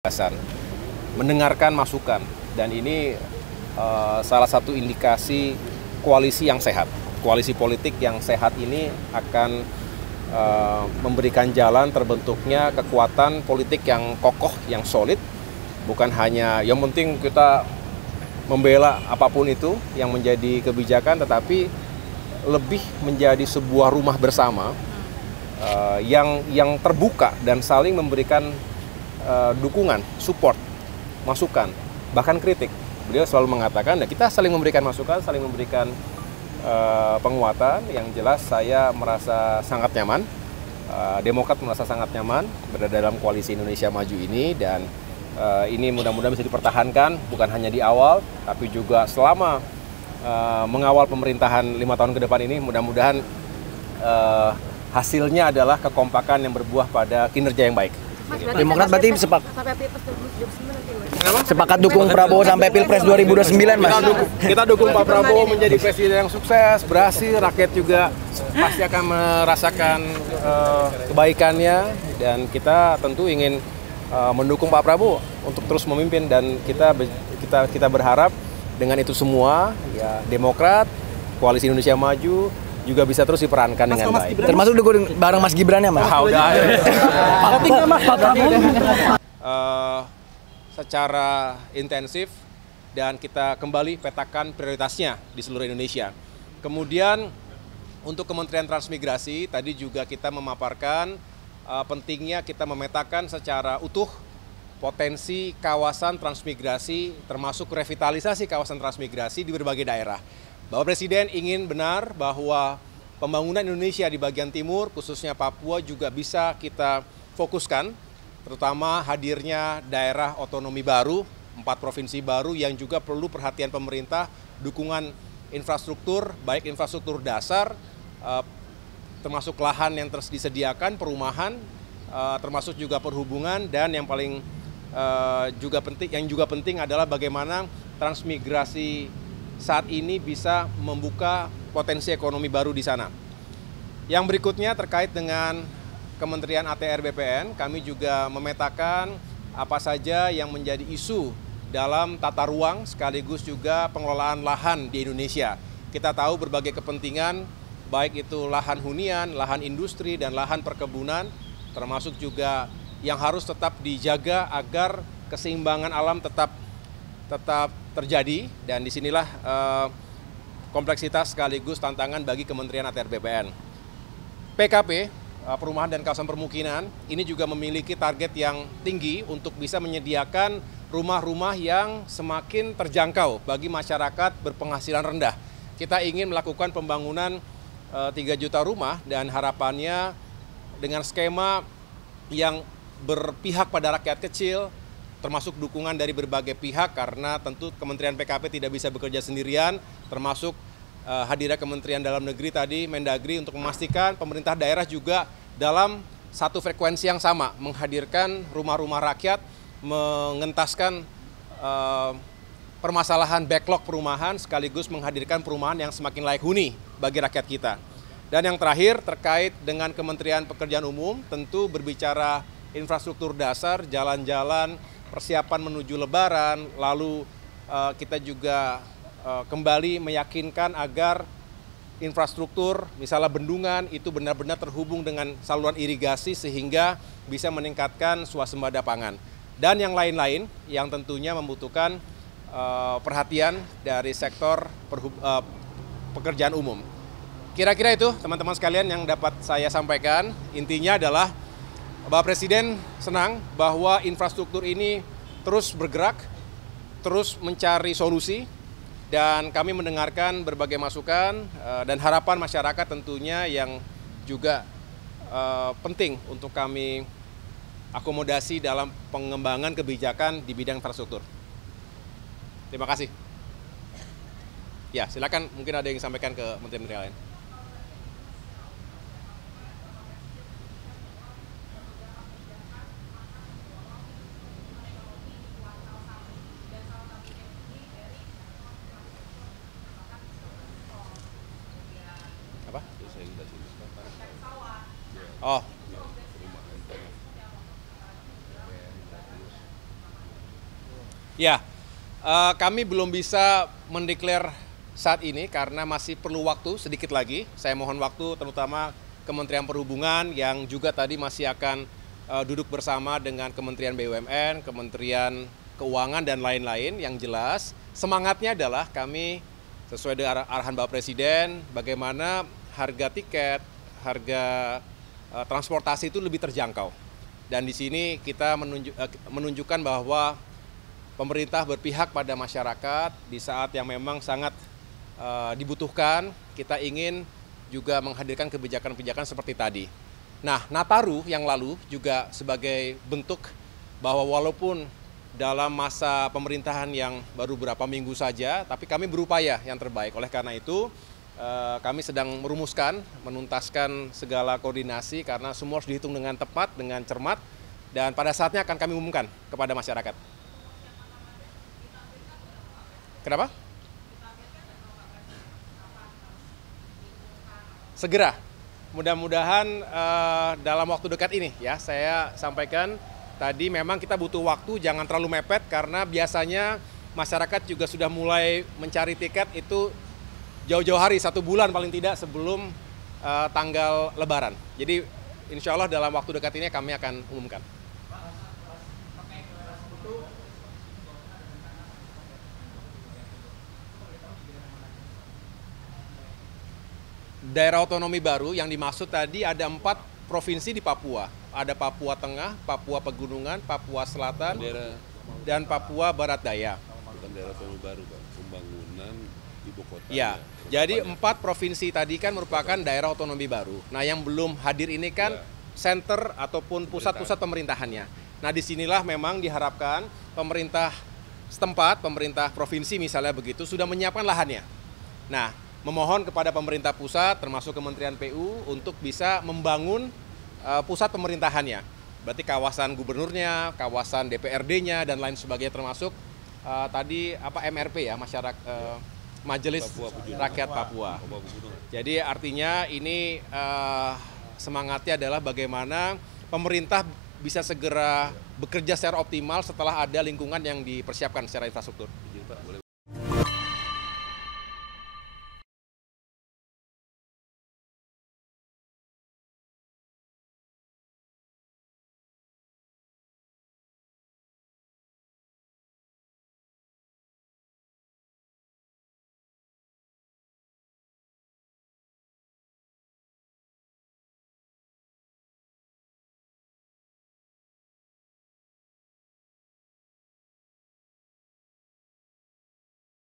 gagasan, mendengarkan masukan, dan ini salah satu indikasi koalisi yang sehat. Koalisi politik yang sehat ini akan memberikan jalan terbentuknya kekuatan politik yang kokoh, yang solid, bukan hanya yang penting kita membela apapun itu yang menjadi kebijakan, tetapi lebih menjadi sebuah rumah bersama yang terbuka dan saling memberikan dukungan, support, masukan, bahkan kritik. Beliau selalu mengatakan, ya kita saling memberikan masukan, saling memberikan penguatan. Yang jelas saya merasa sangat nyaman, Demokrat merasa sangat nyaman berada dalam koalisi Indonesia Maju ini, dan ini mudah-mudahan bisa dipertahankan bukan hanya di awal, tapi juga selama mengawal pemerintahan 5 tahun ke depan ini. Mudah-mudahan hasilnya adalah kekompakan yang berbuah pada kinerja yang baik. Demokrat berarti sepakat dukung Prabowo sampai Pilpres 2029, Mas. Kita dukung Pak Prabowo menjadi presiden yang sukses, berhasil, rakyat juga pasti akan merasakan kebaikannya, dan kita tentu ingin mendukung Pak Prabowo untuk terus memimpin, dan kita berharap dengan itu semua ya Demokrat, Koalisi Indonesia Maju juga bisa terus diperankan dengan baik. Termasuk dukung bareng Mas Gibran ya, Mas? Udah. Pak Prabowo. Secara intensif, dan kita kembali petakan prioritasnya di seluruh Indonesia. Kemudian untuk Kementerian Transmigrasi tadi juga kita memaparkan pentingnya kita memetakan secara utuh potensi kawasan transmigrasi, termasuk revitalisasi kawasan transmigrasi di berbagai daerah. Bapak Presiden ingin benar bahwa pembangunan Indonesia di bagian timur, khususnya Papua, juga bisa kita fokuskan, terutama hadirnya daerah otonomi baru, 4 provinsi baru yang juga perlu perhatian pemerintah, dukungan infrastruktur, baik infrastruktur dasar, termasuk lahan yang terus disediakan, perumahan, termasuk juga perhubungan, dan yang paling juga penting adalah bagaimana transmigrasi saat ini bisa membuka potensi ekonomi baru di sana. Yang berikutnya terkait dengan Kementerian ATR BPN, kami juga memetakan apa saja yang menjadi isu dalam tata ruang sekaligus juga pengelolaan lahan di Indonesia. Kita tahu berbagai kepentingan, baik itu lahan hunian, lahan industri, dan lahan perkebunan, termasuk juga yang harus tetap dijaga agar keseimbangan alam tetap terjadi, dan disinilah kompleksitas sekaligus tantangan bagi Kementerian ATR BPN. PKP, Perumahan dan Kawasan Permukiman, ini juga memiliki target yang tinggi untuk bisa menyediakan rumah-rumah yang semakin terjangkau bagi masyarakat berpenghasilan rendah. Kita ingin melakukan pembangunan 3 juta rumah, dan harapannya dengan skema yang berpihak pada rakyat kecil, termasuk dukungan dari berbagai pihak, karena tentu Kementerian PKP tidak bisa bekerja sendirian, termasuk hadirnya Kementerian Dalam Negeri tadi, Mendagri, untuk memastikan pemerintah daerah juga dalam satu frekuensi yang sama, menghadirkan rumah-rumah rakyat, mengentaskan permasalahan backlog perumahan, sekaligus menghadirkan perumahan yang semakin layak huni bagi rakyat kita. Dan yang terakhir terkait dengan Kementerian Pekerjaan Umum, tentu berbicara infrastruktur dasar, jalan-jalan, persiapan menuju Lebaran, lalu kita juga kembali meyakinkan agar infrastruktur, misalnya bendungan, itu benar-benar terhubung dengan saluran irigasi sehingga bisa meningkatkan swasembada pangan. Dan yang lain-lain yang tentunya membutuhkan perhatian dari sektor pekerjaan umum. Kira-kira itu teman-teman sekalian yang dapat saya sampaikan. Intinya adalah Bapak Presiden senang bahwa infrastruktur ini terus bergerak, terus mencari solusi, dan kami mendengarkan berbagai masukan dan harapan masyarakat tentunya yang juga penting untuk kami akomodasi dalam pengembangan kebijakan di bidang infrastruktur. Terima kasih. Ya, silakan, mungkin ada yang disampaikan ke menteri-menteri lain. Apa? Oh, Ya, kami belum bisa mendeklar saat ini karena masih perlu waktu sedikit lagi. Saya mohon waktu terutama Kementerian Perhubungan yang juga tadi masih akan duduk bersama dengan Kementerian BUMN, Kementerian Keuangan dan lain-lain. Yang jelas semangatnya adalah kami sesuai dengan arahan Bapak Presiden bagaimana harga tiket, harga transportasi itu lebih terjangkau. Dan di sini kita menunjukkan bahwa pemerintah berpihak pada masyarakat di saat yang memang sangat dibutuhkan. Kita ingin juga menghadirkan kebijakan-kebijakan seperti tadi. Nah, Nataru yang lalu juga sebagai bentuk bahwa walaupun dalam masa pemerintahan yang baru beberapa minggu saja, tapi kami berupaya yang terbaik. Oleh karena itu, kami sedang merumuskan, menuntaskan segala koordinasi karena semua harus dihitung dengan tepat, dengan cermat, dan pada saatnya akan kami umumkan kepada masyarakat. Kenapa? Segera. Mudah-mudahan dalam waktu dekat ini ya, saya sampaikan tadi memang kita butuh waktu, jangan terlalu mepet karena biasanya masyarakat juga sudah mulai mencari tiket itu jauh-jauh hari, 1 bulan paling tidak sebelum tanggal Lebaran. Jadi insya Allah dalam waktu dekat ini kami akan umumkan. Daerah otonomi baru yang dimaksud tadi ada 4 provinsi di Papua. Ada Papua Tengah, Papua Pegunungan, Papua Selatan, dan Papua Barat Daya. Bukan daerah otonomi baru, Pak. Pembangunan ibu kota. Ya, jadi 4 provinsi tadi kan merupakan daerah otonomi baru. Nah, yang belum hadir ini kan center ataupun pusat-pusat pemerintahannya. Nah, disinilah memang diharapkan pemerintah setempat, pemerintah provinsi misalnya begitu, sudah menyiapkan lahannya. Nah, memohon kepada pemerintah pusat termasuk Kementerian PU untuk bisa membangun pusat pemerintahannya. Berarti kawasan gubernurnya, kawasan DPRD-nya dan lain sebagainya termasuk tadi MRP ya, masyarakat Majelis Rakyat Papua. Jadi artinya ini semangatnya adalah bagaimana pemerintah bisa segera bekerja secara optimal setelah ada lingkungan yang dipersiapkan secara infrastruktur.